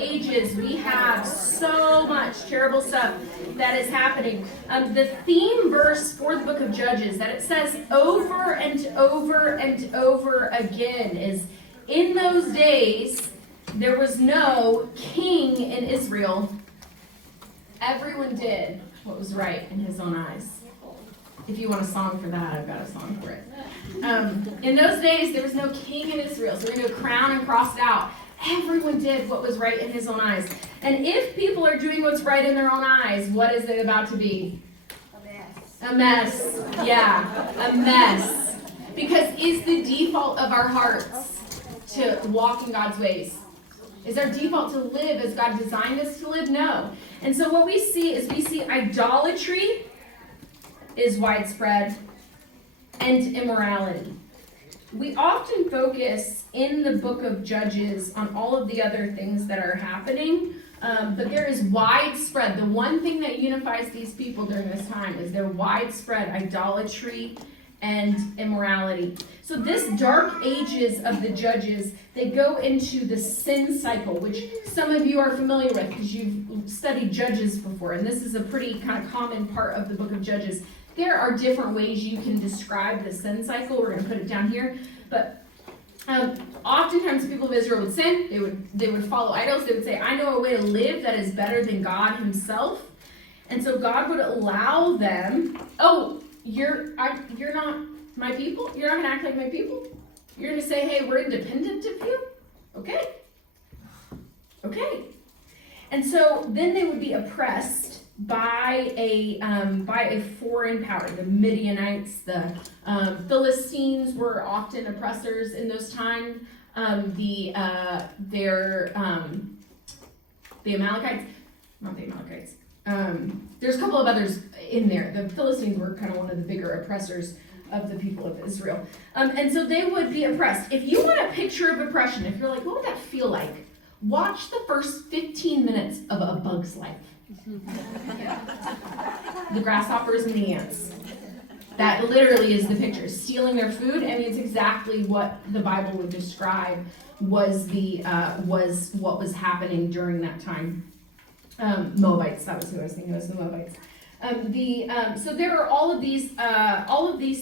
ages, we have so much terrible stuff that is happening. The theme verse for the book of Judges that it says over and over and over again is, in those days, there was no king in Israel. Everyone did what was right in his own eyes. If you want a song for that, I've got a song for it. In those days, there was no king in Israel, so we're going to go crown and crossed out. Everyone did what was right in his own eyes. And if people are doing what's right in their own eyes, what is it about to be? A mess. Yeah, a mess. Because is the default of our hearts to walk in God's ways? Is our default to live as God designed us to live? No. And so what we see idolatry is widespread and immorality. We often focus in the book of Judges on all of the other things that are happening, but there is widespread. The one thing that unifies these people during this time is their widespread idolatry and immorality. So this dark ages of the Judges, they go into the sin cycle, which some of you are familiar with because you've studied Judges before, and this is a pretty kind of common part of the book of Judges. There are different ways you can describe the sin cycle. We're going to put it down here. But oftentimes people of Israel would sin. They would follow idols. They would say, I know a way to live that is better than God himself. And so God would allow them, you're not my people? You're not going to act like my people? You're going to say, hey, we're independent of you? Okay. And so then they would be oppressed by a foreign power. The Midianites, the Philistines were often oppressors in those times. The Amalekites, not the Amalekites. There's a couple of others in there. The Philistines were kind of one of the bigger oppressors of the people of Israel. And so they would be oppressed. If you want a picture of oppression, if you're like, what would that feel like? Watch the first 15 minutes of A Bug's Life. The grasshoppers and the ants. That literally is the picture. Stealing their food. I mean, it's exactly what the Bible would describe was what was happening during that time. Moabites. That was who I was thinking. It was the Moabites. So there are all of these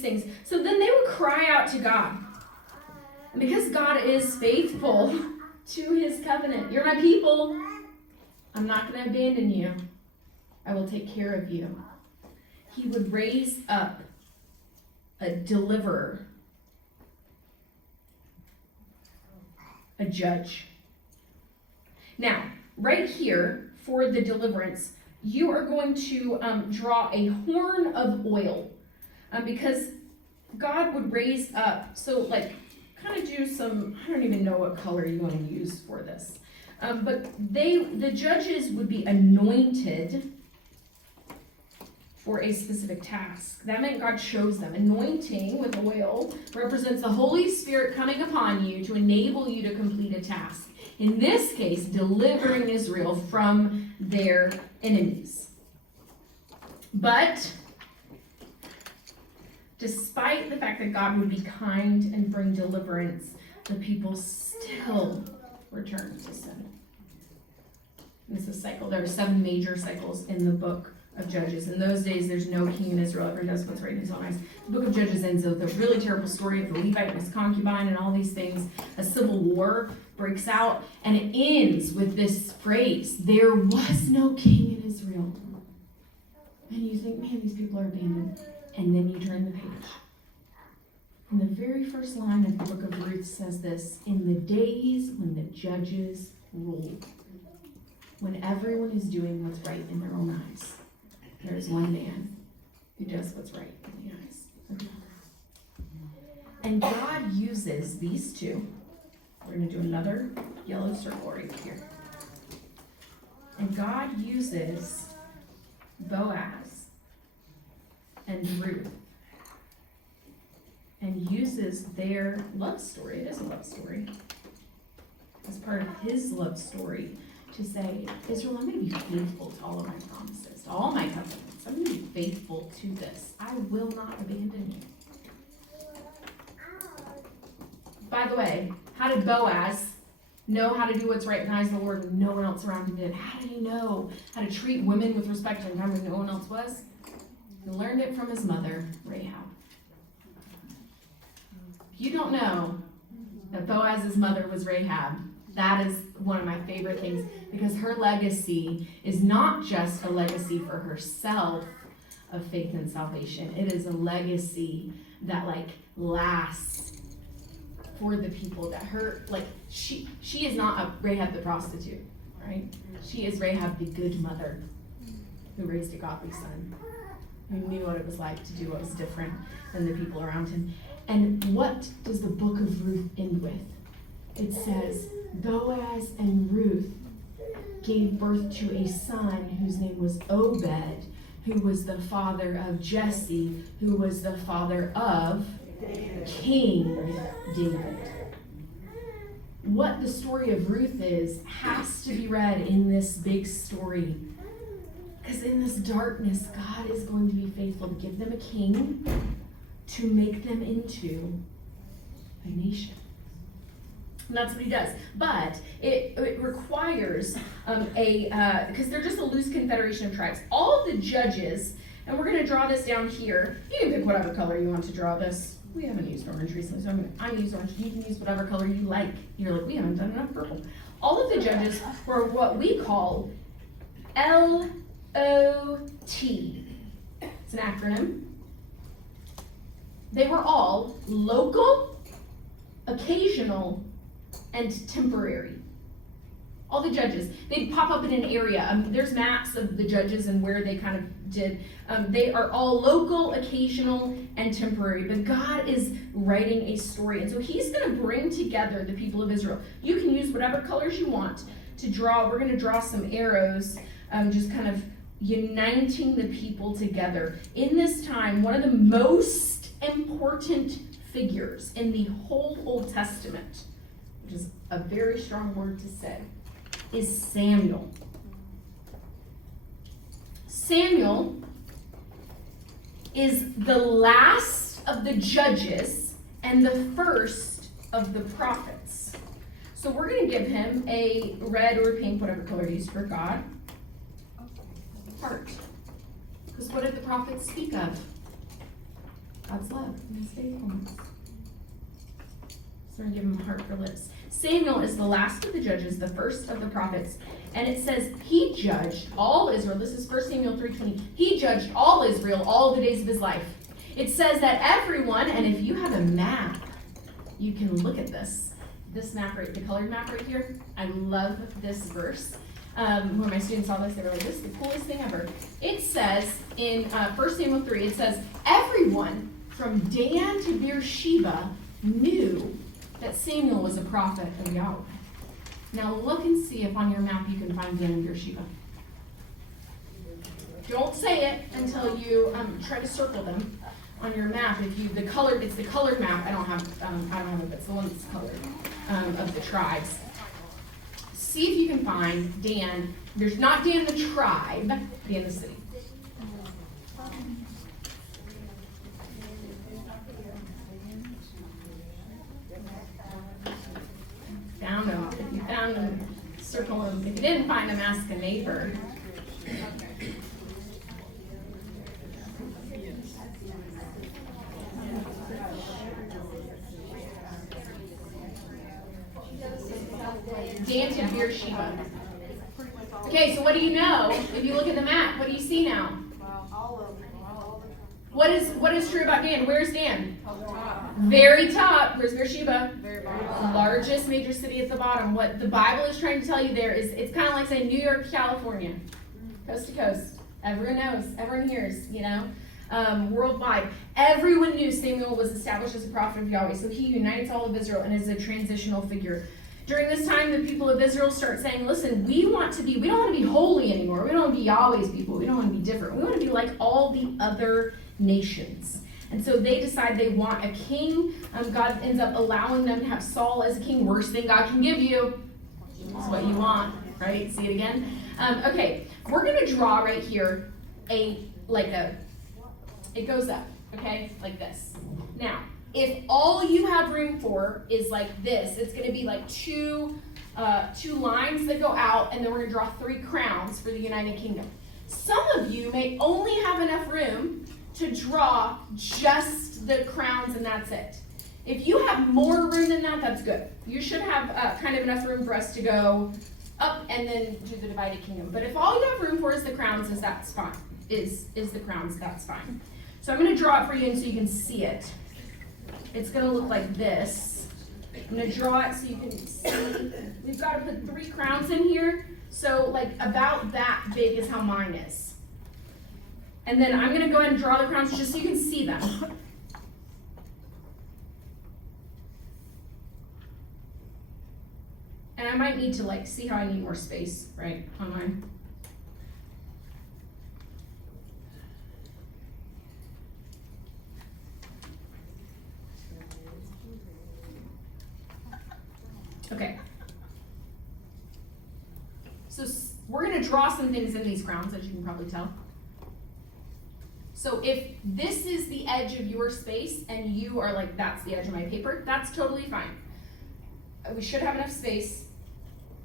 things. So then they would cry out to God, and because God is faithful to his covenant. You're my people. I'm not going to abandon you. I will take care of you. He would raise up a deliverer, a judge. Now, right here for the deliverance, you are going to draw a horn of oil because God would raise up, so like kind of do some, I don't even know what color you want to use for this. But the judges would be anointed for a specific task. That meant God chose them. Anointing with oil represents the Holy Spirit coming upon you to enable you to complete a task. In this case, delivering Israel from their enemies. But despite the fact that God would be kind and bring deliverance, the people still return to sin. And it's a cycle. There are 7 major cycles in the book of Judges. In those days, there's no king in Israel. Everyone does what's right in his own eyes. The book of Judges ends with a really terrible story of the Levite and his concubine and all these things. A civil war breaks out, and it ends with this phrase, there was no king in Israel. And you think, man, these people are abandoned. And then you turn the page. And the very first line of the book of Ruth says this, in the days when the judges ruled, when everyone is doing what's right in their own eyes, there is one man who does what's right in the eyes of God. And God uses these two. We're going to do another yellow circle right here. And God uses Boaz and Ruth and uses their love story, it is a love story, as part of his love story to say, Israel, I'm going to be faithful to all of my promises, to all my covenants. I'm going to be faithful to this. I will not abandon you. By the way, how did Boaz know how to do what's right in the eyes of the Lord when no one else around him did. How did he know how to treat women with respect in a time when no one else was? He learned it from his mother, Rahab. If you don't know that Boaz's mother was Rahab, that is one of my favorite things, because her legacy is not just a legacy for herself of faith and salvation. It is a legacy that lasts for the people that her, she is not a Rahab the prostitute, right? She is Rahab the good mother who raised a godly son, who knew what it was like to do what was different than the people around him. And what does the book of Ruth end with? It says, Boaz and Ruth gave birth to a son whose name was Obed, who was the father of Jesse, who was the father of King David. What the story of Ruth is has to be read in this big story. Because in this darkness, God is going to be faithful to give them a king, to make them into a nation. And that's what he does. But it requires because they're just a loose confederation of tribes. All of the judges, and we're going to draw this down here. You can pick whatever color you want to draw this. We haven't used orange recently, so I'm going to use orange. You can use whatever color you like. You're like, we haven't done enough purple. All of the judges were what we call LOT. It's an acronym. They were all local, occasional, and temporary. All the judges, they'd pop up in an area. There's maps of the judges and where they kind of did. They are all local, occasional, and temporary. But God is writing a story. And so he's going to bring together the people of Israel. You can use whatever colors you want to draw. We're going to draw some arrows, just kind of uniting the people together. In this time, one of the most important figures in the whole Old Testament, which is a very strong word to say, is Samuel. Samuel is the last of the judges and the first of the prophets. So we're going to give him a red or pink, whatever color you use for God, heart. Because what did the prophets speak of? God's love and his faithfulness. So we're going to give him a heart for lips. Samuel is the last of the judges, the first of the prophets. And it says he judged all Israel. This is 1 Samuel 3:20. He judged all Israel all the days of his life. It says that everyone, and if you have a map, you can look at this. This map right, the colored map right here. I love this verse. When my students saw this, they were like, this is the coolest thing ever. It says in 1 Samuel 3, it says, everyone from Dan to Beersheba knew that Samuel was a prophet of Yahweh. Now look and see if on your map you can find Dan and Beersheba. Don't say it until you try to circle them on your map. If you it's the colored map. I don't have it, but it's the one that's colored of the tribes. See if you can find Dan. There's not Dan the tribe, Dan the city. Found them. If you found them, circle them. If you didn't find them, ask a neighbor. Dan to Beersheba. Okay, so what do you know? If you look at the map, what do you see now? What is true about Dan? Where's Dan? Very top. Where's Beersheba? Largest major city at the bottom. What the Bible is trying to tell you there is, it's kind of like saying New York, California, coast to coast. Everyone knows, everyone hears, worldwide. Everyone knew Samuel was established as a prophet of Yahweh, so he unites all of Israel and is a transitional figure. During this time, the people of Israel start saying, listen, we don't want to be holy anymore. We don't want to be Yahweh's people. We don't want to be different. We want to be like all the other nations. And so they decide they want a king. God ends up allowing them to have Saul as a king. Worst thing God can give you is what you want, right? See it again? Okay, we're going to draw right here it goes up, okay, like this. Now, if all you have room for is like this, it's going to be like two two lines that go out, and then we're going to draw 3 crowns for the United Kingdom. Some of you may only have enough room to draw just the crowns, and that's it. If you have more room than that, that's good. You should have kind of enough room for us to go up and then do the divided kingdom. But if all you have room for is the crowns, that's fine. Is the crowns, that's fine. So I'm going to draw it for you so you can see it. It's going to look like this. I'm going to draw it so you can see. We've got to put 3 crowns in here. So like about that big is how mine is. And then I'm going to go ahead and draw the crowns just so you can see them. And I might need to like see how I need more space, right, on mine. Okay. So we're going to draw some things in these crowns, as you can probably tell. So if this is the edge of your space and you are like, that's the edge of my paper, that's totally fine. We should have enough space.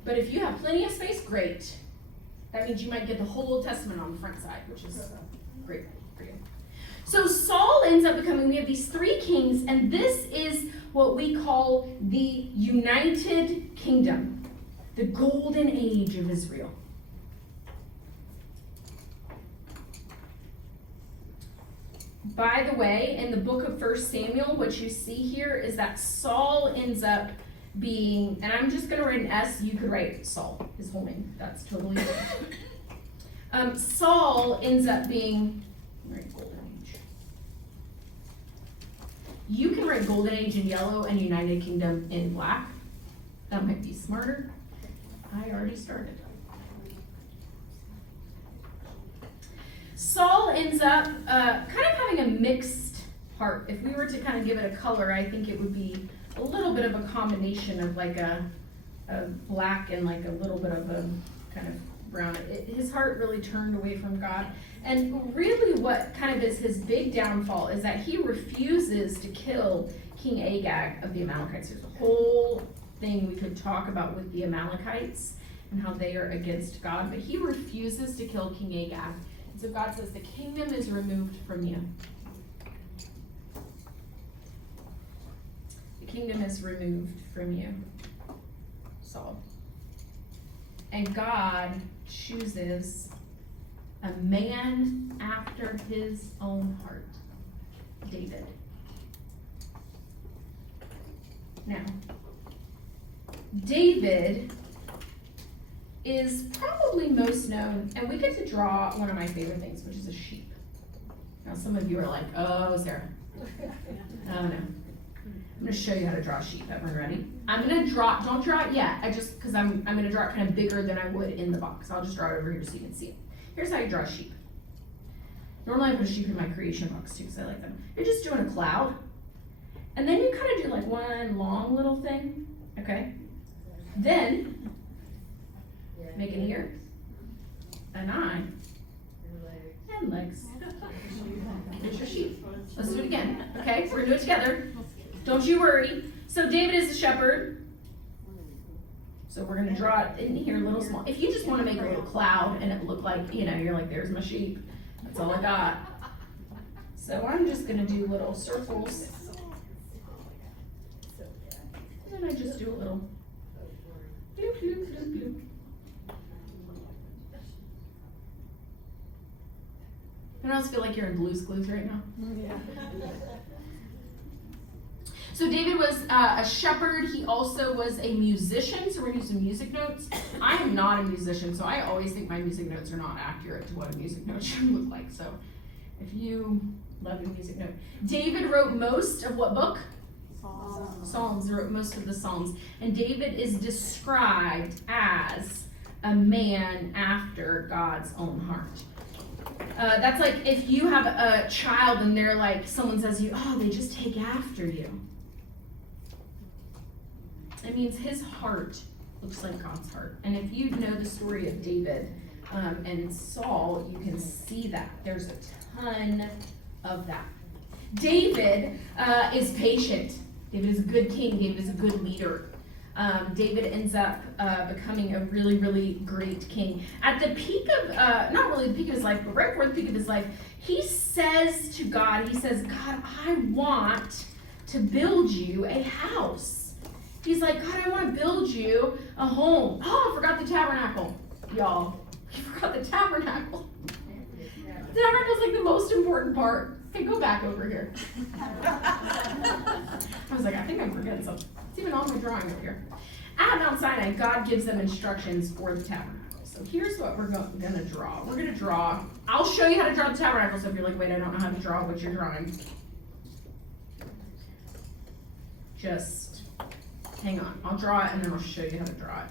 But if you have plenty of space, great. That means you might get the whole Old Testament on the front side, which is great for you. So Saul ends up becoming, we have these 3 kings, and this is what we call the United Kingdom, the golden age of Israel. By the way, in the book of 1 Samuel, what you see here is that Saul ends up being, and I'm just going to write an S, you could write Saul, his whole name. That's totally fine. Saul ends up being, write Golden Age. You can write Golden Age in yellow and United Kingdom in black. That might be smarter. I already started. Saul ends up kind of having a mixed heart. If we were to kind of give it a color, I think it would be a little bit of a combination of like a black and like a little bit of a kind of brown. His heart really turned away from God. And really what kind of is his big downfall is that he refuses to kill King Agag of the Amalekites. There's a whole thing we could talk about with the Amalekites and how they are against God, but he refuses to kill King Agag. And so God says, the kingdom is removed from you. The kingdom is removed from you, Saul. And God chooses a man after his own heart, David. Now, David is probably most known, and we get to draw one of my favorite things, which is a sheep. Now, some of you are like, oh, Sarah. Oh, no. I'm going to show you how to draw a sheep. Everyone ready? I'm going to draw, don't draw it yet, because I'm going to draw it kind of bigger than I would in the box. I'll just draw it over here so you can see it. Here's how you draw a sheep. Normally I put a sheep in my creation box too, because I like them. You're just doing a cloud, and then you kind of do like one long little thing, okay? Then, make an ear, an eye, and legs. There's your sheep. Let's do it again, okay? We're gonna do it together. Don't you worry. So David is the shepherd. So we're gonna draw it in here a little small. If you just wanna make a little cloud and it look like, you're like, there's my sheep. That's all I got. So I'm just gonna do little circles. And then I just do a little bloop, bloop, bloop, bloop. I almost feel like you're in Blue's Clues right now. Yeah. So David was a shepherd. He also was a musician. So we're going to do some music notes. I am not a musician, so I always think my music notes are not accurate to what a music note should look like. So if you love a music note. David wrote most of what book? Psalms. Wrote most of the Psalms. And David is described as a man after God's own heart. That's like if you have a child and they're like, someone says to you, oh, they just take after you. It means his heart looks like God's heart. And if you know the story of David and Saul, you can see that. There's a ton of that. David is patient. David is a good king. David is a good leader. David ends up becoming a really, really great king. At the peak of, not really the peak of his life, but right before the peak of his life, he says to God, God, I want to build you a house. He's like, God, I want to build you a home. Oh, I forgot the tabernacle, y'all. I forgot the tabernacle. The tabernacle is like the most important part. Okay, go back over here. I was like, I think I'm forgetting something. It's even on my drawing over here. At Mount Sinai, God gives them instructions for the tabernacle. So here's what we're going to draw. We're going to draw. I'll show you how to draw the tabernacle. So if you're like, wait, I don't know how to draw what you're drawing. Just hang on. I'll draw it and then I'll show you how to draw it.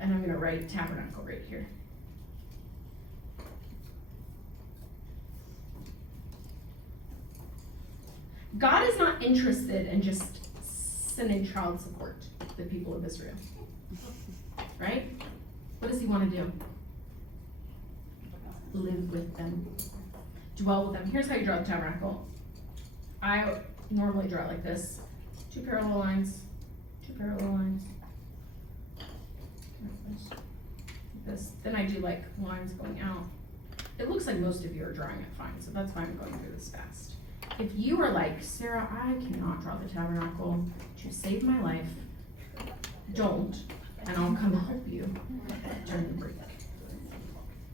And I'm going to write tabernacle right here. God is not interested in just sending child support to the people of Israel. Right? What does he want to do? Live with them. Dwell with them. Here's how you draw the tabernacle. I normally draw it like this. 2 parallel lines. 2 parallel lines. This. Then I do like lines going out. It looks like most of you are drawing it fine, so that's why I'm going through this fast. If you are like, Sarah, I cannot draw the tabernacle to save my life, don't, and I'll come help you during the break.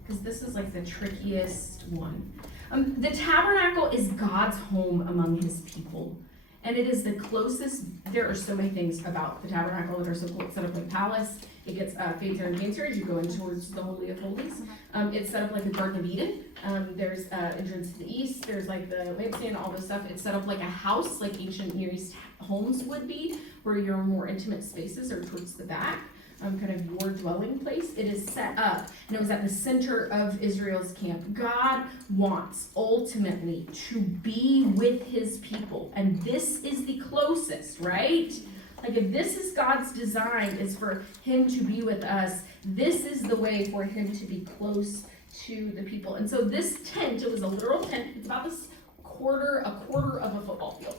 Because this is like the trickiest one. The tabernacle is God's home among his people. And it is the closest, there are so many things about the tabernacle that are so cool. It's set up like a palace. It gets fainter and fainter as you go in towards the Holy of Holies. It's set up like the Garden of Eden. There's entrance to the east. There's like the lampstand, all this stuff. It's set up like a house, like ancient Near East homes would be, where your more intimate spaces are towards the back. Kind of your dwelling place. It is set up, and it was at the center of Israel's camp. God wants ultimately to be with his people, and this is the closest, right? Like if this is God's design, is for him to be with us, this is the way for him to be close to the people. And so this tent, it was a literal tent. It's about this quarter of a football field.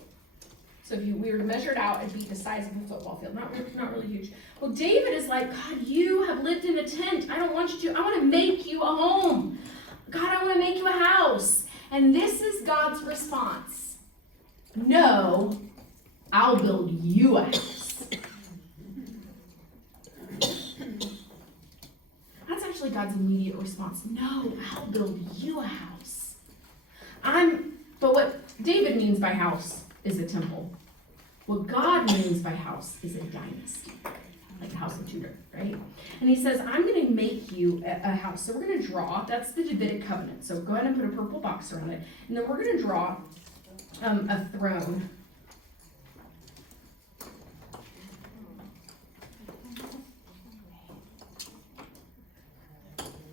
So if we were to measure it out, it'd be the size of a football field, not really huge. Well, David is like, God, you have lived in a tent. I don't want you to. I want to make you a home. God, I want to make you a house. And this is God's response. No, I'll build you a house. That's actually God's immediate response. No, I'll build you a house. But what David means by house is a temple. What God means by house is a dynasty, like the house of Tudor, right? And he says, I'm going to make you a house. So we're going to draw, that's the Davidic covenant. So go ahead and put a purple box around it. And then we're going to draw a throne.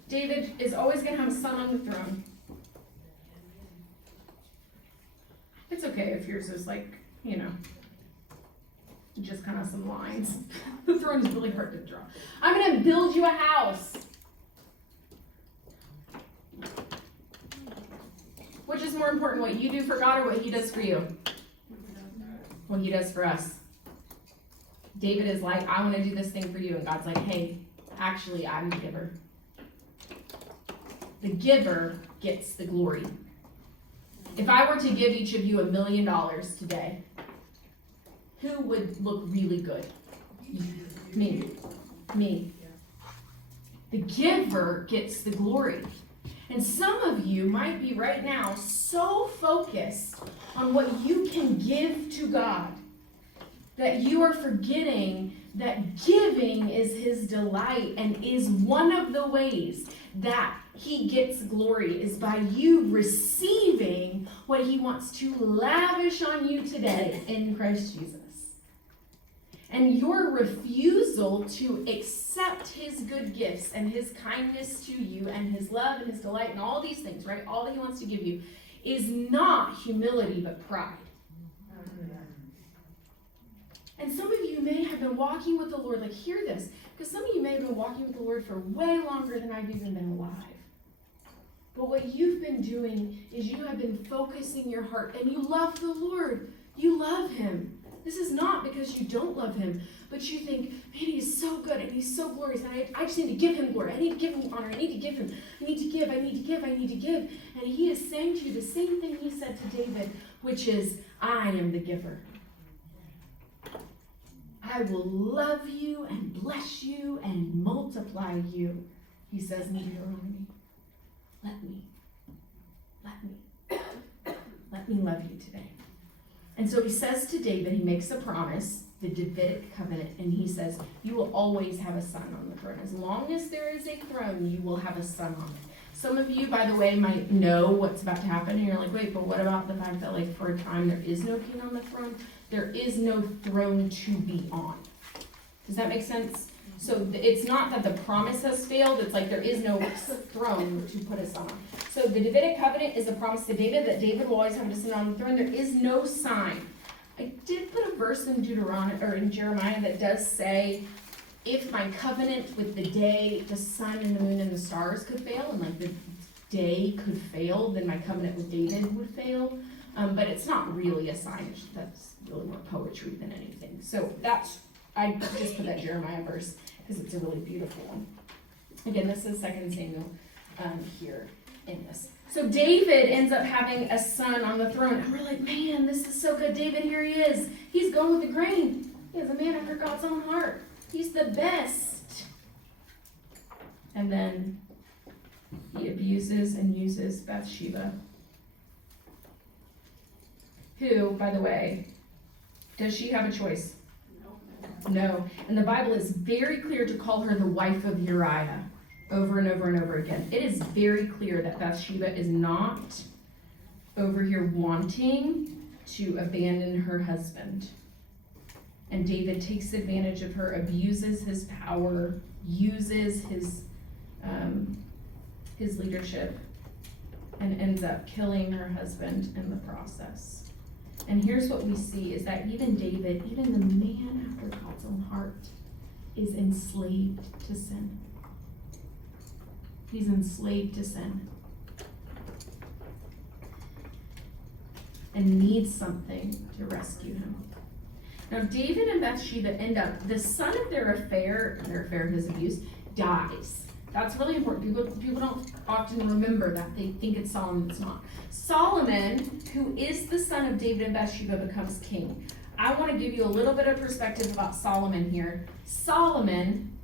David is always going to have a son on the throne. It's okay if yours is like, just kind of some lines. The throne is really hard to draw. I'm going to build you a house. Which is more important, what you do for God or what he does for you? What he does for us. David is like, I want to do this thing for you. And God's like, hey, actually, I'm the giver. The giver gets the glory. If I were to give each of you $1 million today, who would look really good? Me. The giver gets the glory. And some of you might be right now so focused on what you can give to God that you are forgetting that giving is his delight and is one of the ways that he gets glory is by you receiving what he wants to lavish on you today in Christ Jesus. And your refusal to accept his good gifts and his kindness to you and his love and his delight and all these things, right? All that he wants to give you is not humility but pride. And some of you may have been walking with the Lord, like hear this, because some of you may have been walking with the Lord for way longer than I've even been alive. But what you've been doing is you have been focusing your heart, and you love the Lord. You love him. This is not because you don't love him, but you think, man, he's so good and he's so glorious, and I just need to give him glory. I need to give him honor. I need to give him. I need to give. I need to give. I need to give. And he is saying to you the same thing he said to David, which is, I am the giver. I will love you and bless you and multiply you, he says in Deuteronomy. Let me love you today. And so he says to David, he makes a promise, the Davidic covenant, and he says, you will always have a son on the throne. As long as there is a throne, you will have a son on it. Some of you, by the way, might know what's about to happen, and you're like, wait, but what about the fact that, like, for a time there is no king on the throne? There is no throne to be on. Does that make sense? So it's not that the promise has failed, it's like there is no throne to put a son on. So the Davidic covenant is a promise to David that David will always have a son on the throne. There is no sign. I did put a verse in Deuteronomy or in Jeremiah that does say, if my covenant with the day, the sun and the moon and the stars could fail, and like the day could fail, then my covenant with David would fail. But it's not really a sign. That's really more poetry than anything. So I just put that Jeremiah verse because it's a really beautiful one. Again, this is 2 Samuel here in this. So David ends up having a son on the throne, and we're like, man, this is so good. David, here he is. He's going with the grain. He is a man after God's own heart. He's the best. And then he abuses and uses Bathsheba, who, by the way, does she have a choice? No. And the Bible is very clear to call her the wife of Uriah over and over and over again. It is very clear that Bathsheba is not over here wanting to abandon her husband. And David takes advantage of her, abuses his power, uses his leadership, and ends up killing her husband in the process. And here's what we see is that even David, even the man after God's own heart, is enslaved to sin. He's enslaved to sin. And needs something to rescue him. Now, David and Bathsheba end up, the son of their affair, his abuse, dies. That's really important. People don't often remember that. They think it's Solomon. It's not. Solomon, who is the son of David and Bathsheba, becomes king. I want to give you a little bit of perspective about Solomon here. Solomon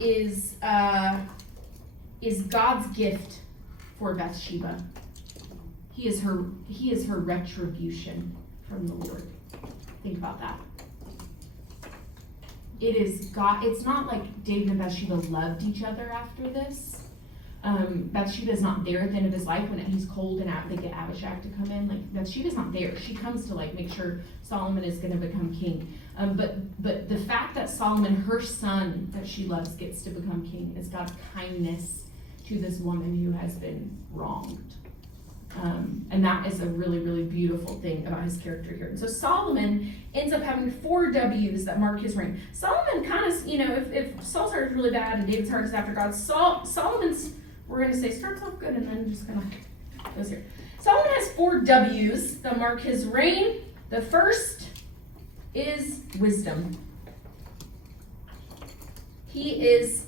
is God's gift for Bathsheba. He is her retribution from the Lord. Think about that. It is God. It's not like David and Bathsheba loved each other after this. Bathsheba is not there at the end of his life when he's cold and they get Abishag to come in. Like Bathsheba's not there. She comes to make sure Solomon is going to become king. But the fact that Solomon, her son that she loves, gets to become king is God's kindness to this woman who has been wronged. And that is a really, really beautiful thing about his character here. And so Solomon ends up having 4 W's that mark his reign. Solomon kind of, if Saul's heart is really bad and David's heart is after God, Solomon's, we're going to say, starts off good and then just kind of goes here. Solomon has 4 W's that mark his reign. The first is wisdom. He is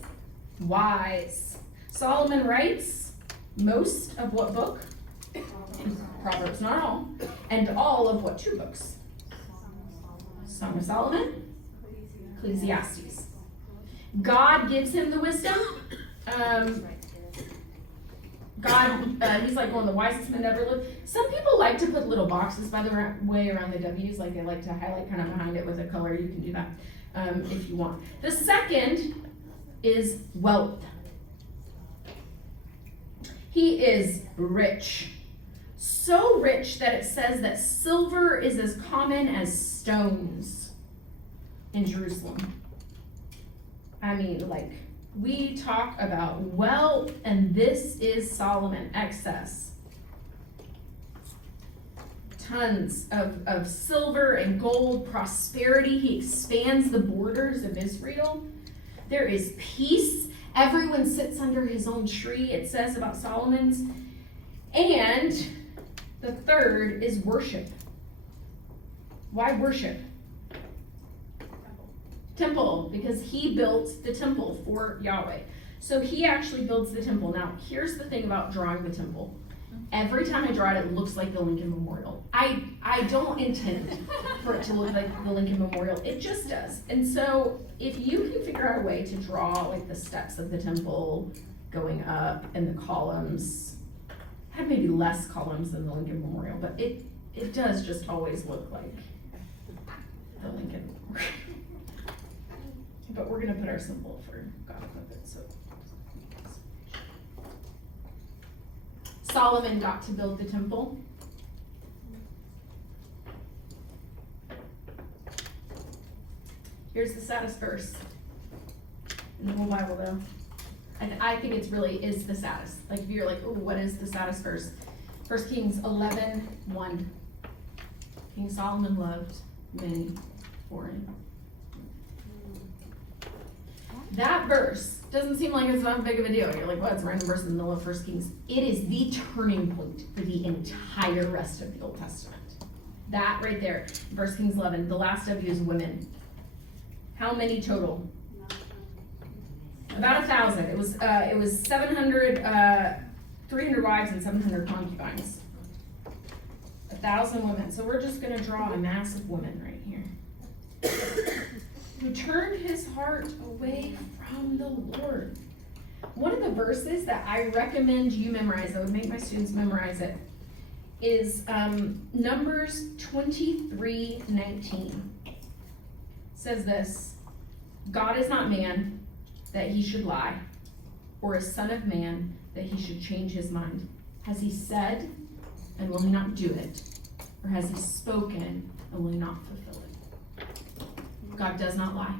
wise. Solomon writes most of what book? Proverbs, not all. And all of what 2 books? Song of Solomon, Ecclesiastes. God gives him the wisdom. He's like one of the wisest men ever lived. Some people like to put little boxes, by the way, around the W's. Like they like to highlight kind of behind it with a color. You can do that if you want. The second is wealth. He is rich. So rich that it says that silver is as common as stones in Jerusalem. I mean, we talk about wealth, and this is Solomon, excess. Tons of silver and gold, prosperity. He expands the borders of Israel. There is peace Everyone sits under his own tree, it says about Solomon's. And the third is worship. Why worship? Temple, because he built the temple for Yahweh. So he actually builds the temple. Now, here's the thing about drawing the temple. Every time I draw it, it looks like the Lincoln Memorial. I don't intend for it to look like the Lincoln Memorial. It just does. And so if you can figure out a way to draw like the steps of the temple going up and the columns, had maybe less columns than the Lincoln Memorial, but it does just always look like the Lincoln Memorial. But we're gonna put our symbol for God above it, so. Solomon got to build the temple. Here's the saddest verse in the whole Bible, though. I think it's really is the saddest. Like if you're like, oh, what is the saddest verse? 1 Kings 11:1. King Solomon loved many foreign. That verse doesn't seem like it's not big of a deal. You're like, well, it's a random verse in the middle of 1 Kings. It is the turning point for the entire rest of the Old Testament. That right there, 1 Kings 11, the last of you is women. How many total? About 1,000. It was 700, 300 wives and 700 concubines. 1,000 women. So we're just going to draw a mass of women right here. Who turned his heart away from the Lord. One of the verses that I recommend you memorize, I would make my students memorize it, is Numbers 23:19. It says this, God is not man that he should lie, or a son of man that he should change his mind. Has he said, and will he not do it? Or has he spoken, and will he not fulfill it? God does not lie.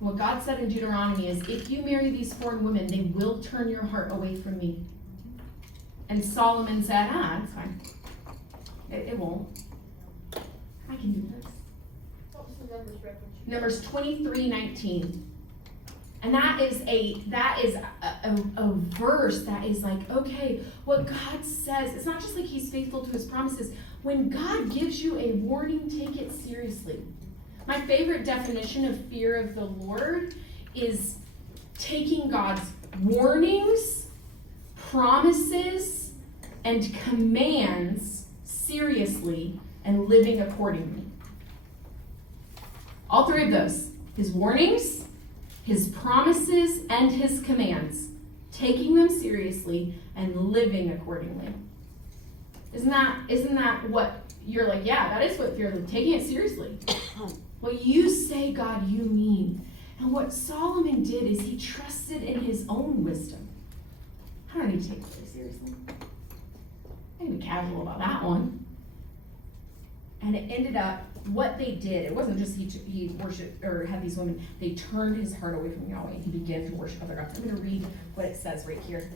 What God said in Deuteronomy is, if you marry these foreign women, they will turn your heart away from me. And Solomon said, it's fine. It won't. I can do this. What was the Numbers reference? Numbers 23:19. And that is a verse that is like, okay, what God says, it's not just like he's faithful to his promises. When God gives you a warning, take it seriously. My favorite definition of fear of the Lord is taking God's warnings, promises, and commands seriously and living accordingly. All three of those, his warnings, his promises, and his commands, taking them seriously and living accordingly. Isn't that what you're like, yeah, that is what fear is, taking it seriously. What you say, God, you mean. And what Solomon did is he trusted in his own wisdom. I don't need to take it very seriously. I can be casual about that one. And it ended up, what they did, it wasn't just he worshiped or had these women, they turned his heart away from Yahweh and he began to worship other gods. I'm going to read what it says right here.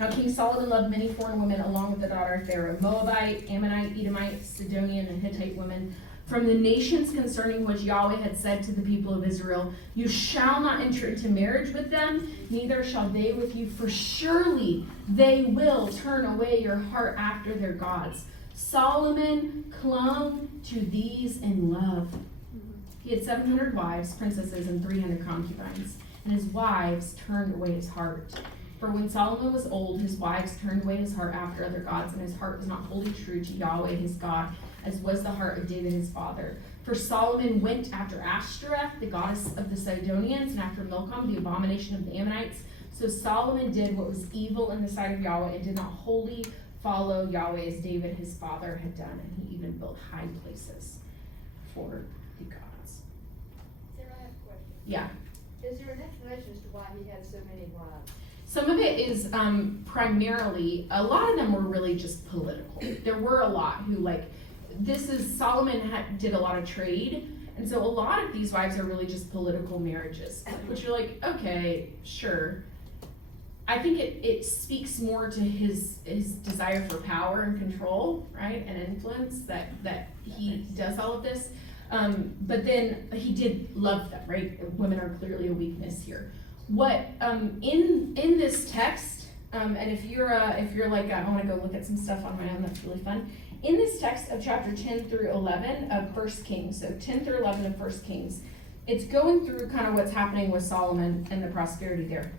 Now King Solomon loved many foreign women along with the daughter of Pharaoh, Moabite, Ammonite, Edomite, Sidonian, and Hittite women, from the nations concerning which Yahweh had said to the people of Israel, you shall not enter into marriage with them, neither shall they with you, for surely they will turn away your heart after their gods. Solomon clung to these in love. He had 700 wives, princesses, and 300 concubines, and his wives turned away his heart. For when Solomon was old, his wives turned away his heart after other gods, and his heart was not wholly true to Yahweh his God, as was the heart of David his father. For Solomon went after Ashtoreth, the goddess of the Sidonians, and after Milcom, the abomination of the Ammonites. So Solomon did what was evil in the sight of Yahweh, and did not wholly follow Yahweh as David his father had done, and he even built high places for the gods. Sarah, I have a question. Yeah. Is there an explanation as to why he had so many wives? Some of it is primarily, a lot of them were really just political. There were a lot who Solomon did a lot of trade, and so a lot of these wives are really just political marriages, which you're like, okay, sure. I think it speaks more to his desire for power and control, right, and influence that he does all of this. But then he did love them, right? Women are clearly a weakness here. what in this text, and if you're like I want to go look at some stuff on my own, that's really fun. In this text of chapter 10 through 11 of 1 Kings, so 10 through 11 of 1 Kings, it's going through kind of what's happening with Solomon and the prosperity there.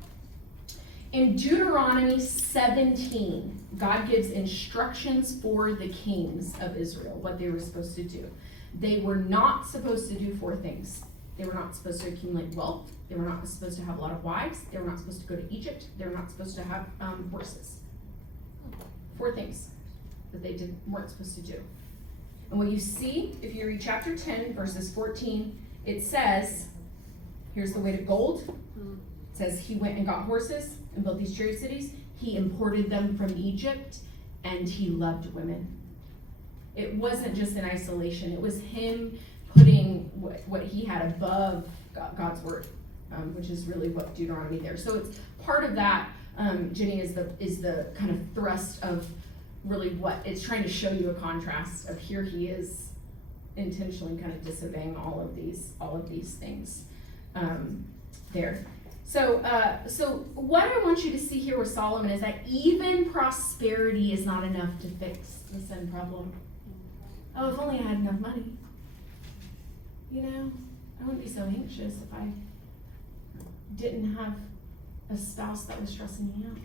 In Deuteronomy 17, God gives instructions for the kings of Israel, what they were supposed to do. They were not supposed to do 4 things. They were not supposed to accumulate wealth. They were not supposed to have a lot of wives. They were not supposed to go to Egypt. They were not supposed to have horses. 4 things that they weren't supposed to do. And what you see, if you read chapter 10, verses 14, it says, here's the weight of gold. It says he went and got horses and built these chariot cities. He imported them from Egypt, and he loved women. It wasn't just in isolation. It was him putting what he had above God's word, which is really what Deuteronomy there. So it's part of that, Jenny, is the kind of thrust of really what it's trying to show you, a contrast of here he is intentionally kind of disobeying all of these things there. So what I want you to see here with Solomon is that even prosperity is not enough to fix the sin problem. Oh, if only I had enough money. You know, I wouldn't be so anxious if I didn't have a spouse that was stressing me out.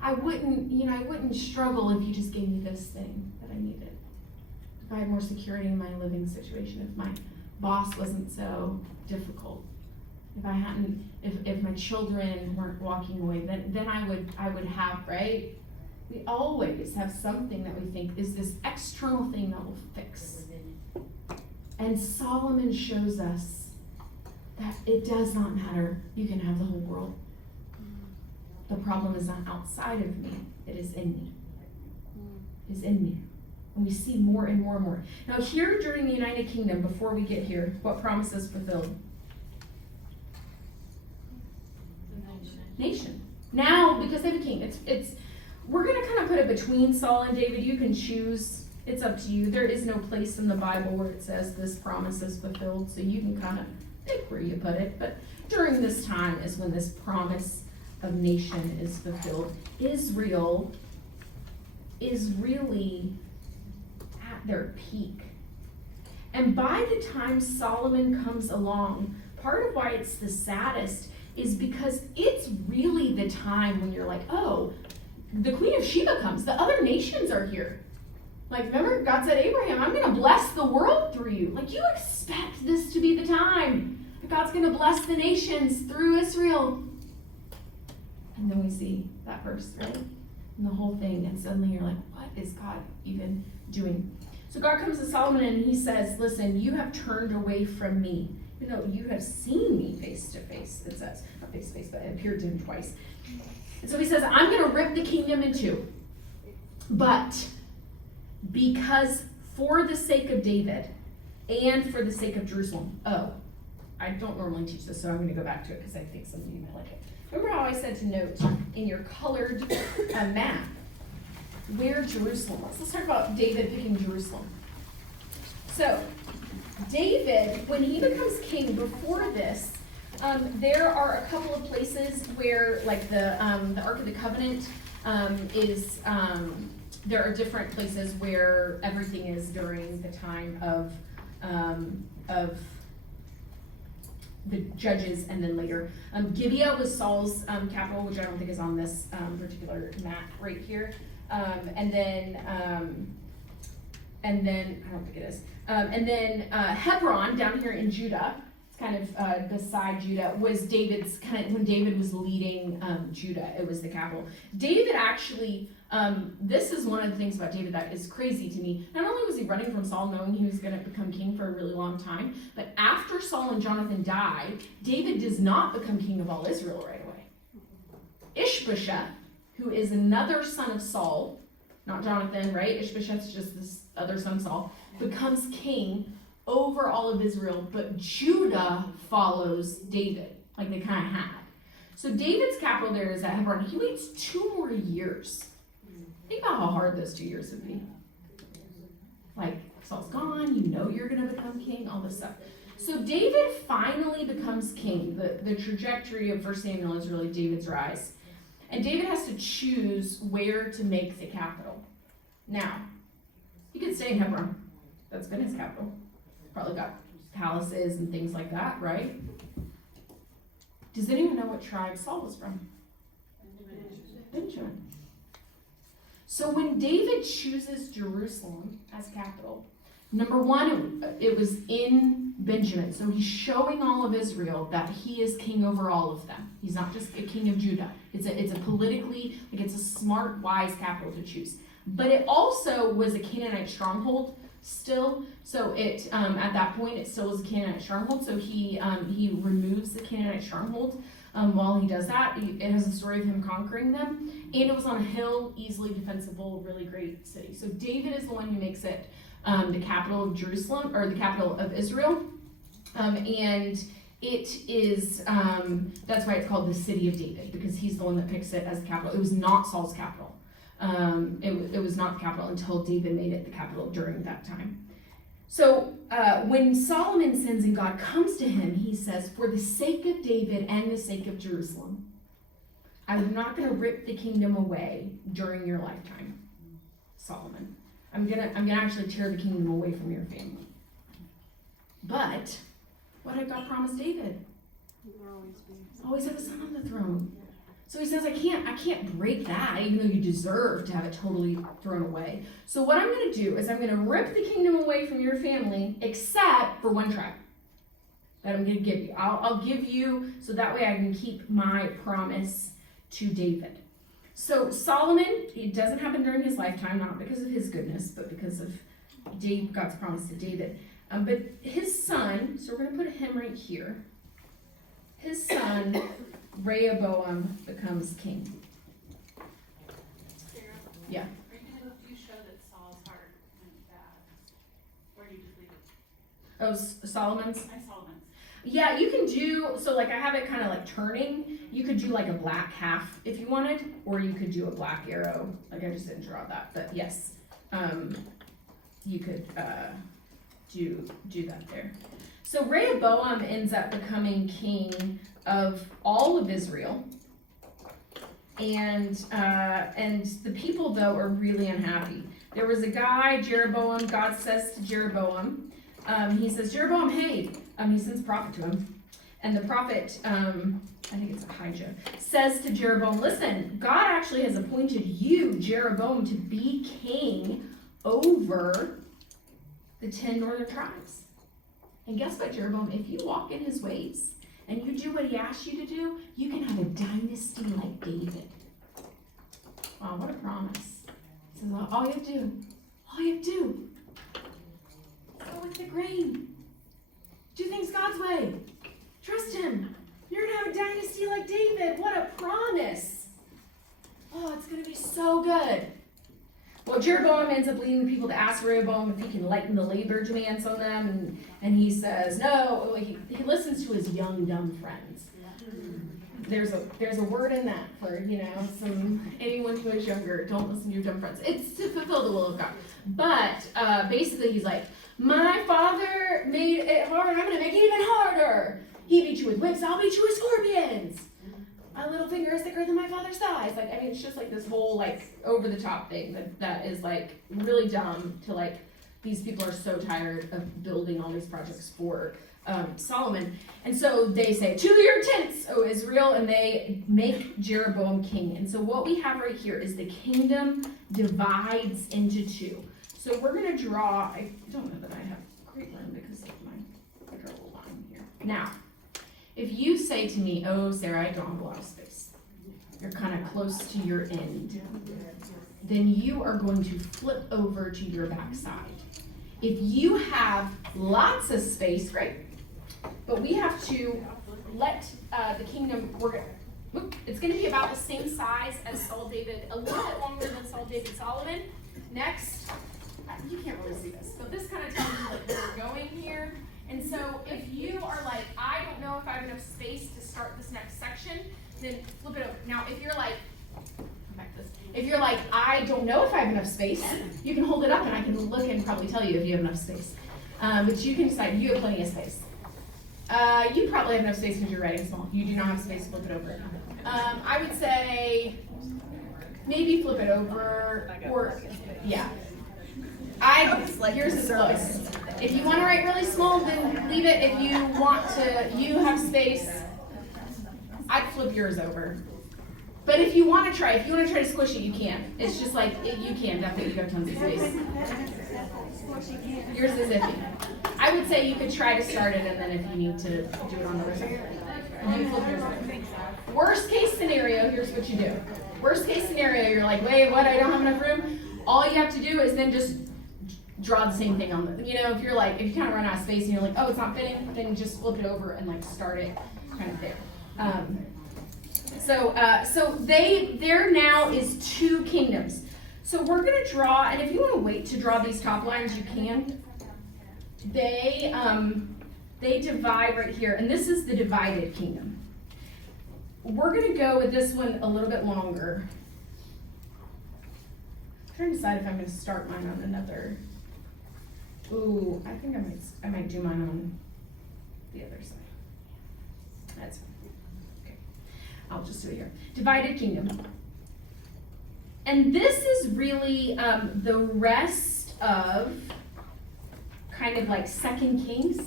I wouldn't struggle if you just gave me this thing that I needed. If I had more security in my living situation, if my boss wasn't so difficult, if my children weren't walking away, then I would have, right? We always have something that we think is this external thing that will fix. And Solomon shows us that it does not matter. You can have the whole world. The problem is not outside of me. It is in me. It is in me. And we see more and more and more. Now here during the United Kingdom, before we get here, what promise is fulfilled? Nation. Now, because they have a king, we're going to kind of put it between Saul and David. You can choose. It's up to you. There is no place in the Bible where it says this promise is fulfilled, so you can kind of pick where you put it. But during this time is when this promise of nation is fulfilled. Israel is really at their peak. And by the time Solomon comes along, part of why it's the saddest is because it's really the time when you're like, oh, the Queen of Sheba comes. The other nations are here. Like, remember, God said, Abraham, I'm going to bless the world through you. Like, you expect this to be the time that God's going to bless the nations through Israel. And then we see that verse, right? And the whole thing. And suddenly you're like, what is God even doing? So God comes to Solomon and he says, listen, you have turned away from me. You know, you have seen me face to face, it says. Not face to face, but it appeared to him twice. And so he says, I'm going to rip the kingdom in two. But because for the sake of David and for the sake of Jerusalem, I don't normally teach this, so I'm going to go back to it because I think some of you might like it. Remember how I said to note in your colored map where Jerusalem was? Let's talk about David picking Jerusalem. So, David, when he becomes king, before this, there are a couple of places where, like the Ark of the Covenant is. There are different places where everything is during the time of the judges, and then later. Gibeah was Saul's capital, which I don't think is on this particular map right here. And then I don't think it is. And then Hebron down here in Judah, it's kind of beside Judah, was David's when David was leading Judah. It was the capital. David actually, this is one of the things about David that is crazy to me. Not only was he running from Saul, knowing he was going to become king for a really long time, but after Saul and Jonathan died, David does not become king of all Israel right away. Ishbosheth, who is another son of Saul, not Jonathan, right? Ishbosheth's just this other son of Saul, becomes king over all of Israel, but Judah follows David, like they kind of had. So David's capital there is at Hebron. He waits 2 more years. Think about how hard those 2 years would be. Like, Saul's gone, you know you're going to become king, all this stuff. So David finally becomes king. The trajectory of 1 Samuel is really David's rise. And David has to choose where to make the capital. Now, he could stay in Hebron. That's been his capital. Probably got palaces and things like that, right? Does anyone know what tribe Saul was from? Benjamin. So when David chooses Jerusalem as capital, number one, it was in Benjamin. So he's showing all of Israel that he is king over all of them. He's not just a king of Judah. It's a politically, it's a smart, wise capital to choose. But it also was a Canaanite stronghold still. So it at that point it still was a Canaanite stronghold. So he removes the Canaanite stronghold. While he does that, it has a story of him conquering them, and it was on a hill, easily defensible, really great city. So David is the one who makes it the capital of Jerusalem, or the capital of Israel, and it is that's why it's called the city of David, because he's the one that picks it as the capital. It was not Saul's capital. It was not the capital until David made it the capital during that time. So when Solomon sins and God comes to him, he says, for the sake of David and the sake of Jerusalem, I'm not going to rip the kingdom away during your lifetime, Solomon. I'm gonna actually tear the kingdom away from your family. But what had God promised David? Always have a son on the throne. So he says, I can't break that, even though you deserve to have it totally thrown away. So what I'm going to do is I'm going to rip the kingdom away from your family, except for one tribe that I'm going to give you. I'll give you, so that way I can keep my promise to David. So Solomon, it doesn't happen during his lifetime, not because of his goodness, but because of God's promise to David. But his son, so we're going to put him right here. His son, Rehoboam, becomes king. Sarah? Yeah. Are you going to show that Saul's heart went bad? Or do you just leave it? Oh, Solomon's? Solomon's. Yeah, you can do, so like I have it kind of like turning. You could do like a black half if you wanted, or you could do a black arrow. Like I just didn't draw that, but yes, you could do that there. So Rehoboam ends up becoming king of all of Israel, and the people though are really unhappy. There was a guy, Jeroboam. God says to Jeroboam, he says, Jeroboam, hey, he sends a prophet to him, and the prophet, I think it's Ahijah, says to Jeroboam, listen, God actually has appointed you, Jeroboam, to be king over the 10 northern tribes. And guess what, Jeroboam? If you walk in his ways and you do what he asks you to do, you can have a dynasty like David. Wow, what a promise. He says, all you have to do, go with the grain. Do things God's way. Trust him. You're going to have a dynasty like David. What a promise. Oh, it's going to be so good. Well, Jeroboam ends up leading the people to ask Rehoboam if he can lighten the labor demands on them, and he says no. He listens to his young, dumb friends. There's a word in that for, anyone who is younger, don't listen to your dumb friends. It's to fulfill the will of God. But basically he's like, my father made it hard, I'm going to make it even harder. He beat you with whips, I'll beat you with scorpions. My little finger is thicker than my father's thighs. It's just like this whole over the top thing that is really dumb to these people are so tired of building all these projects for Solomon. And so they say, to your tents, O Israel, and they make Jeroboam king. And so what we have right here is the kingdom divides into two. So we're going to draw, I don't know that I have great room because of I draw a little line here. Now, if you say to me, oh, Sarah, I don't have a lot of space, you're kind of close to your end, then you are going to flip over to your back side. If you have lots of space, great. But we have to let the kingdom, it's going to be about the same size as Saul David, a little bit longer than Saul David Solomon. Next, you can't really see this, but this kind of tells you where we're going here. And so if you are like, I don't know if I have enough space to start this next section, then flip it over. Now, if you're like, if you're like, I don't know if I have enough space, you can hold it up and I can look and probably tell you if you have enough space. But you can decide you have plenty of space. You probably have enough space because you're writing small. You do not have space to flip it over. I would say maybe flip it over, or yeah. Yours is close. If you want to write really small, then leave it. If you want to, you have space, I'd flip yours over. But if you want to try to squish it, you can. It's just like, you can, definitely, you have tons of space. Yours is iffy. I would say you could try to start it, and then if you need to do it on the other side. You flip yours over. Worst case scenario, here's what you do. Worst case scenario, you're like, wait, what, I don't have enough room? All you have to do is then just draw the same thing on the, if you kind of run out of space and you're like, oh, it's not fitting, then just flip it over and like start it kind of there. So there now is 2 kingdoms. So we're gonna draw, and if you want to wait to draw these top lines, you can. They divide right here, and this is the divided kingdom. We're gonna go with this one a little bit longer. I'm trying to decide if I'm gonna start mine on another. Ooh, I think I might do mine on the other side. That's fine. Okay, I'll just do it here. Divided kingdom. And this is really the rest of kind of like 2 Kings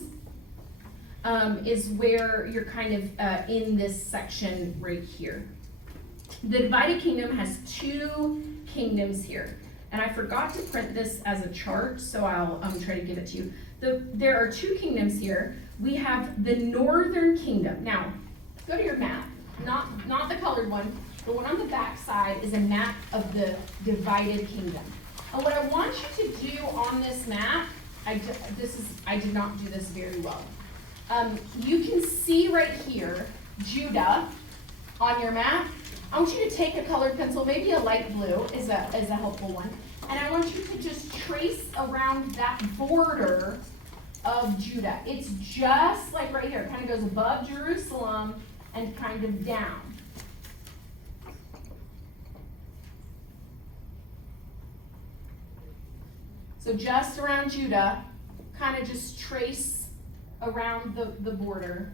is where you're kind of in this section right here. The divided kingdom has 2 kingdoms here. And I forgot to print this as a chart, so I'll try to give it to you. There are 2 kingdoms here. We have the northern kingdom. Now, go to your map, not the colored one. The one on the back side is a map of the divided kingdom. And what I want you to do on this map, I did not do this very well. You can see right here, Judah on your map. I want you to take a colored pencil, maybe a light blue is a helpful one. And I want you to just trace around that border of Judah. It's just like right here. It kind of goes above Jerusalem and kind of down. So just around Judah, kind of just trace around the border.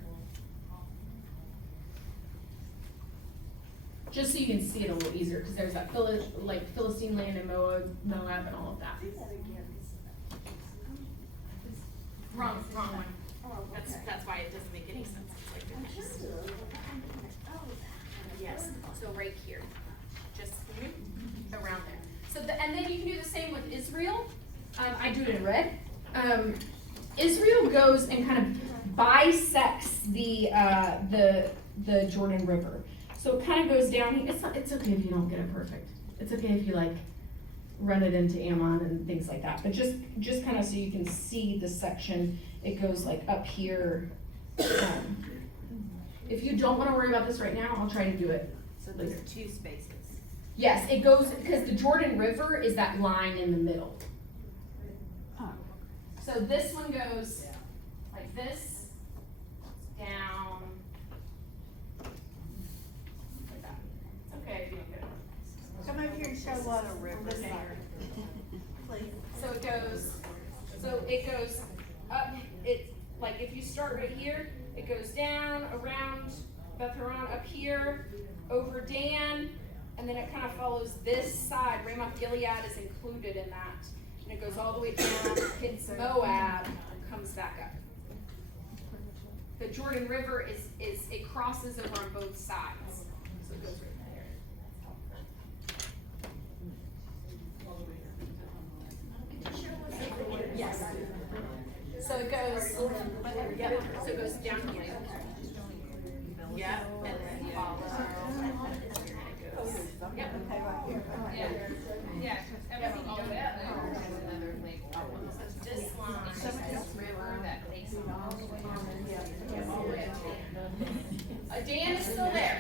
Just so you can see it a little easier, because there's that Philistine land and Moab and all of that. Wrong one. That's why it doesn't make any sense. It's like yes. So right here, just around there. So and then you can do the same with Israel. I do it in red. Israel goes and kind of bisects the Jordan River. So it kind of goes down. It's okay if you don't get it perfect. It's okay if you run it into Ammon and things like that. But just kind of so you can see the section, it goes up here. If you don't want to worry about this right now, I'll try to do it. So there's 2 spaces. Yes, it goes because the Jordan River is that line in the middle. So this one goes like this, down, like that. Okay, if you don't get it. Come over here and show what a river is. Please. So it goes up, if you start right here, it goes down, around Beth Horon, up here, over Dan, and then it kind of follows this side. Ramoth Gilead is included in that. And it goes all the way down, hits Moab, and comes back up. The Jordan River it crosses over on both sides. So it goes right there. Yes. So it goes, so it goes down here. Yeah, and then follow. Yep. Yeah, because everything all the way up there has another lake. This line, river that makes it all the way up. Dan is still there.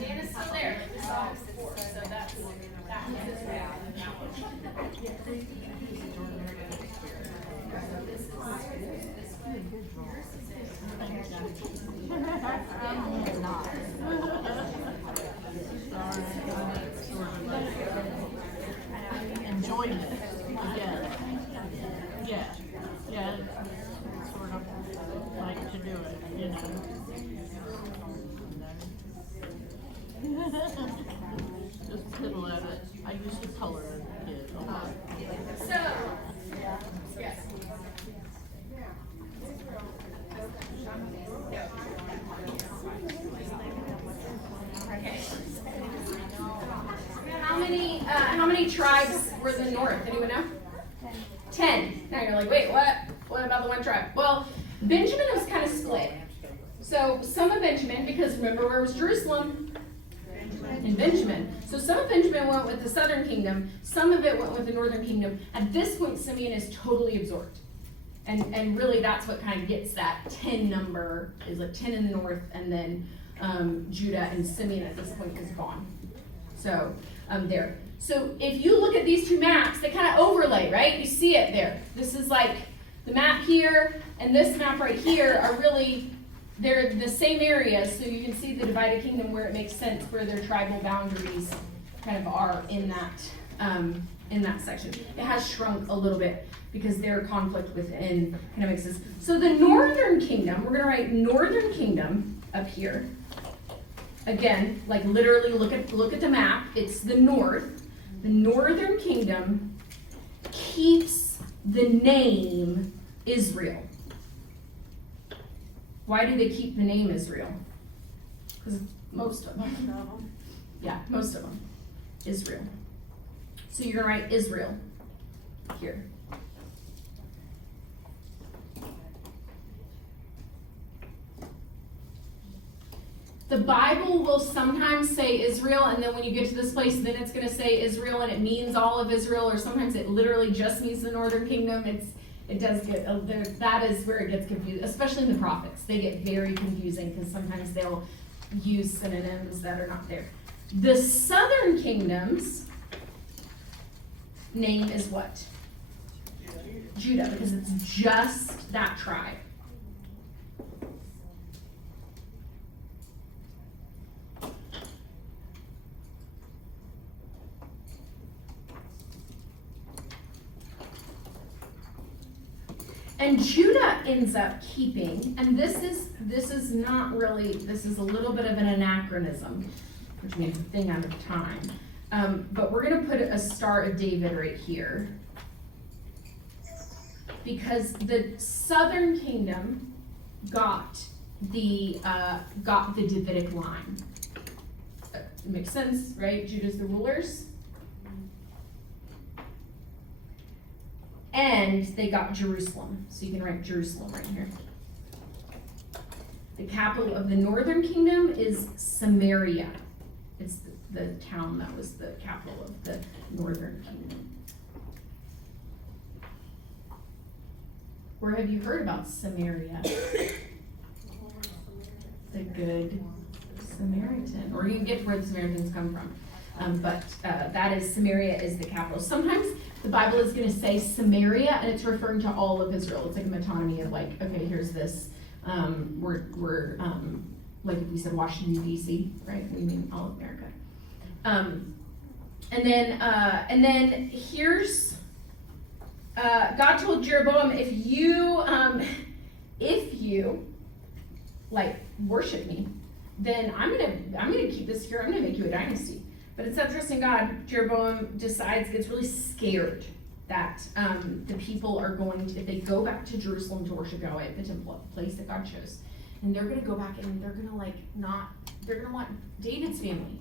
Dan is still there, like we saw before. So that's that one is there. Enjoyment again. Yeah, sort of like to do it. Just piddle at it. I used to color it a lot. So, yes. Okay. How many tribes were in the north? Anyone know? 10. Now you're like, wait, what? What about the one tribe? Well, Benjamin was kind of split. So some of Benjamin, because remember where was Jerusalem? In Benjamin. So some of Benjamin went with the southern kingdom. Some of it went with the northern kingdom. At this point, Simeon is totally absorbed. And really that's what kind of gets that 10 number, is like 10 in the north, and then Judah and Simeon at this point is gone. So there. So if you look at these two maps, they kind of overlay, right? You see it there. This is like the map here and this map right here are really, they're the same areas. So you can see the divided kingdom where it makes sense, where their tribal boundaries kind of are in that section. It has shrunk a little bit because their conflict within kind of makes sense. So the northern kingdom, we're going to write northern kingdom up here. Again, like literally look at the map. It's the north. The northern kingdom keeps the name Israel. Why do they keep the name Israel? Because most of them. Yeah, most of them. Israel. So you're going to write Israel here. The Bible will sometimes say Israel, and then when you get to this place, then it's going to say Israel, and it means all of Israel, or sometimes it literally just means the northern kingdom. It does get, that is where it gets confused, especially in the prophets. They get very confusing because sometimes they'll use synonyms that are not there. The southern kingdom's name is what? Judah, because it's just that tribe. And Judah ends up keeping, and this is not really, this is a little bit of an anachronism, which means a thing out of time. But we're going to put a Star of David right here. Because the southern kingdom got the Davidic line. Makes sense, right? Judah's the rulers. And they got Jerusalem. So you can write Jerusalem right here. The capital of the northern kingdom is Samaria. It's the town that was the capital of the northern kingdom. Where have you heard about Samaria? The Good Samaritan. Or you can get to where the Samaritans come from. But that is, Samaria is the capital. Sometimes the Bible is going to say Samaria, and it's referring to all of Israel. It's like a metonymy of like, okay, here's this. We're like if we said Washington, D.C., right? We mean all of America. And then here's, God told Jeroboam, if you like worship me, then I'm gonna keep this here. I'm gonna make you a dynasty. But instead of trusting God, Jeroboam gets really scared that the people are going to, if they go back to Jerusalem to worship Yahweh at the temple, place that God chose, and they're gonna go back and they're gonna want David's family.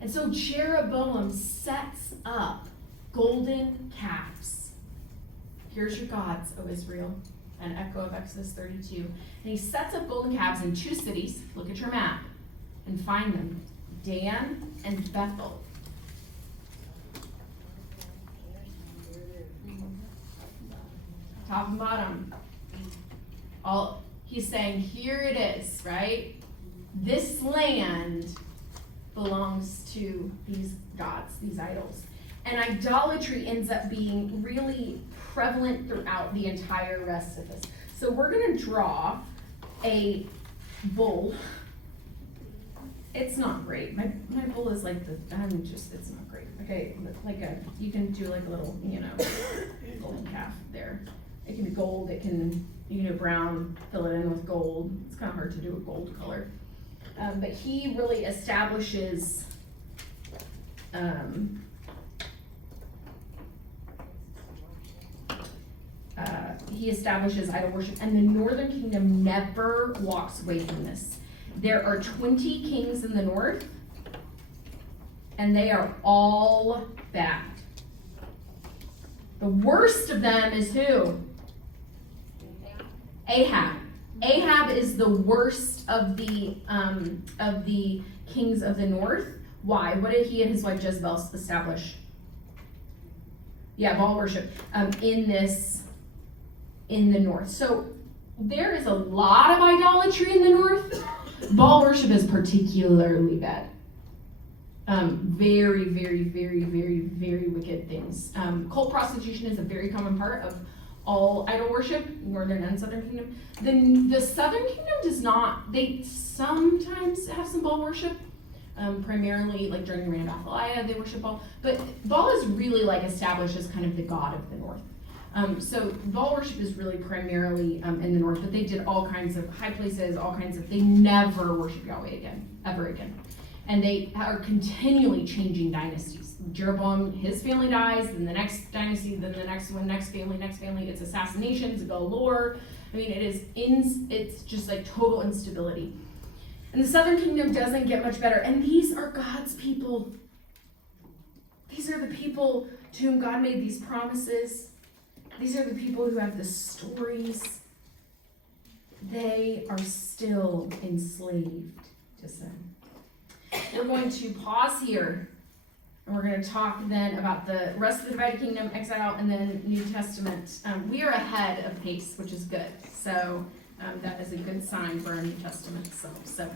And so Jeroboam sets up golden calves. Here's your gods, O Israel, an echo of Exodus 32. And he sets up golden calves in 2 cities, look at your map, and find them, Dan and Bethel. Top and bottom. He's saying, here it is, right? This land belongs to these gods, these idols. And idolatry ends up being really prevalent throughout the entire rest of this. So we're going to draw a bull. It's not great. My bull is like it's not great. Okay, you can do like a little, golden calf there. It can be gold, it can brown, fill it in with gold. It's kind of hard to do a gold color. But he really establishes idol worship, and the northern kingdom never walks away from this. There are 20 kings in the north, and they are all bad. The worst of them is who? Ahab. Ahab is the worst of the kings of the north. Why? What did he and his wife Jezebel establish? Yeah, Baal worship in the north. So there is a lot of idolatry in the north. Baal worship is particularly bad. Very, very, very, very, very wicked things. Cult prostitution is a very common part of all idol worship, northern and southern kingdom. The southern kingdom does not. They sometimes have some Baal worship. Primarily, like during the reign of Athaliah, they worship Baal. But Baal is really like established as kind of the god of the north. So Baal worship is really primarily in the north, but they did all kinds of high places, they never worship Yahweh again, ever again. And they are continually changing dynasties. Jeroboam, his family dies, then the next dynasty, then the next one, next family, it's assassinations galore. I mean, it's just like total instability. And the southern kingdom doesn't get much better. And these are God's people. These are the people to whom God made these promises. These are the people who have the stories. They are still enslaved to sin. We're going to pause here, and we're going to talk then about the rest of the divided kingdom, exile, and then New Testament. We are ahead of pace, which is good. So that is a good sign for our New Testament. So